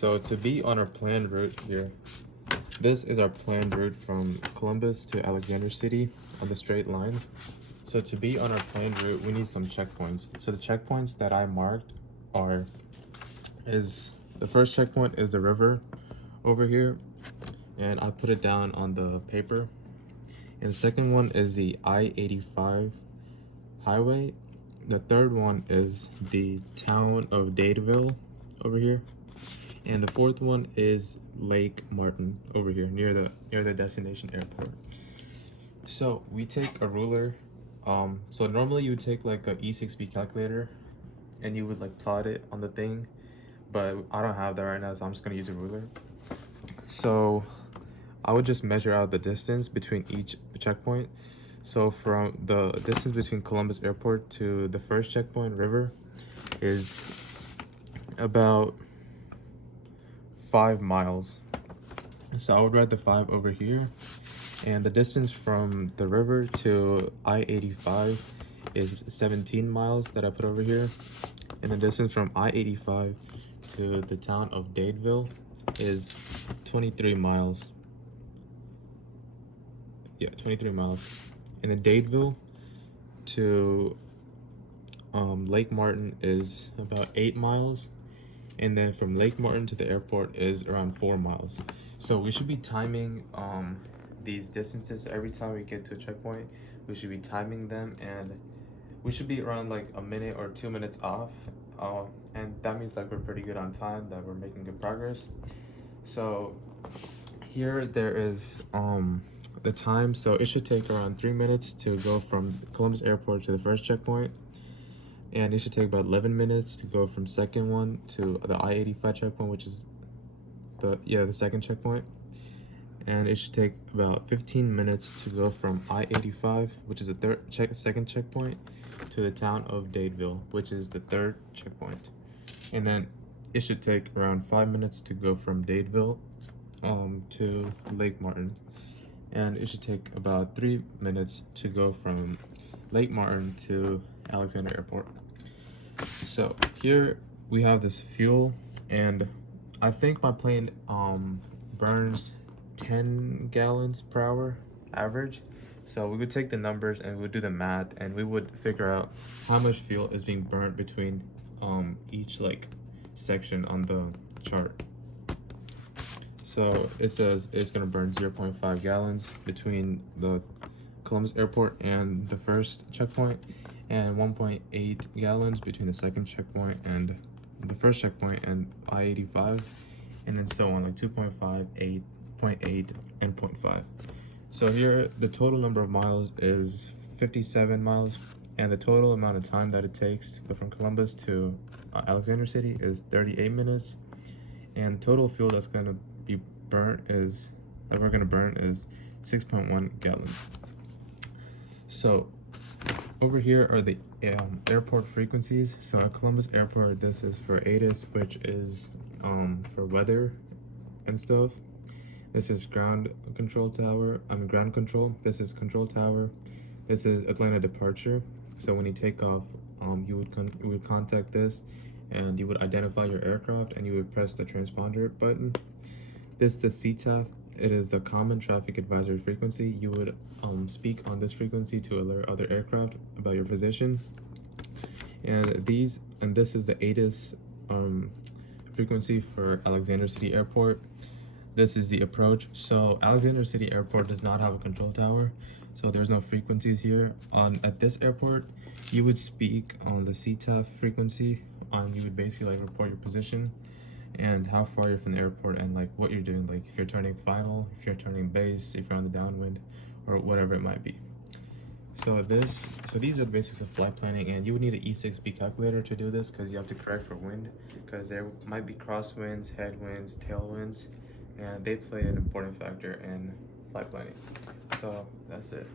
So to be on our planned route here, this is our planned route from Columbus to Alexander City on the straight line. So to be on our planned route, we need some checkpoints. So the checkpoints that I marked is the first checkpoint is the river over here, and I put it down on the paper. And the second one is the I-85 highway. The third one is the town of Dadeville over here. And the fourth one is Lake Martin over here near the destination airport. So we take a ruler. So normally you would take like a E6B calculator and you would like plot it on the thing, but I don't have that right now, so I'm just gonna use a ruler. So I would just measure out the distance between each checkpoint. So from the distance between Columbus Airport to the first checkpoint, River, is about 5 miles. So I would write the 5 over here. And the distance from the river to I-85 is 17 miles that I put over here. And the distance from I-85 to the town of Dadeville is 23 miles. Yeah, 23 miles. And then Dadeville to Lake Martin is about 8 miles. And then from Lake Martin to the airport is around 4 miles. So we should be timing these distances every time we get to a checkpoint. We should be timing them, and we should be around like a minute or 2 minutes off. And that means like we're pretty good on time, that we're making good progress. So here there is the time. So it should take around 3 minutes to go from Columbus Airport to the first checkpoint. And it should take about 11 minutes to go from second one to the I-85 checkpoint, which is the second checkpoint. And it should take about 15 minutes to go from I-85, which is the second checkpoint, to the town of Dadeville, which is the third checkpoint. And then it should take around 5 minutes to go from Dadeville to Lake Martin. And it should take about 3 minutes to go from Lake Martin to Alexander Airport. So here we have this fuel, and I think my plane burns 10 gallons per hour average. So we would take the numbers and we would do the math, and we would figure out how much fuel is being burnt between each like section on the chart. So it says it's gonna burn 0.5 gallons between the Columbus Airport and the first checkpoint, and 1.8 gallons between the second checkpoint and the first checkpoint and I-85, and then so on, like 2.5, 8.8, and 0.5. So here the total number of miles is 57 miles, and the total amount of time that it takes to go from Columbus to Alexander City is 38 minutes, and total fuel that's gonna be burnt is 6.1 gallons. So over here are the airport frequencies. So at Columbus Airport, this is for ATIS, which is for weather and stuff. This is ground control. This is control tower. This is Atlanta departure. So when you take off, you would contact this, and you would identify your aircraft, and you would press the transponder button. This is the CTAF. It is the Common Traffic Advisory Frequency. You would speak on this frequency to alert other aircraft about your position. And this is the ATIS frequency for Alexander City Airport. This is the approach. So Alexander City Airport does not have a control tower, so there's no frequencies here. At this airport, you would speak on the CTAF frequency. You would basically like report your position and how far you're from the airport, and like what you're doing, like if you're turning final, if you're turning base, if you're on the downwind, or whatever it might be. So these are the basics of flight planning, and you would need an E6B calculator to do this, because you have to correct for wind, because there might be crosswinds, headwinds, tailwinds, and they play an important factor in flight planning. So that's it.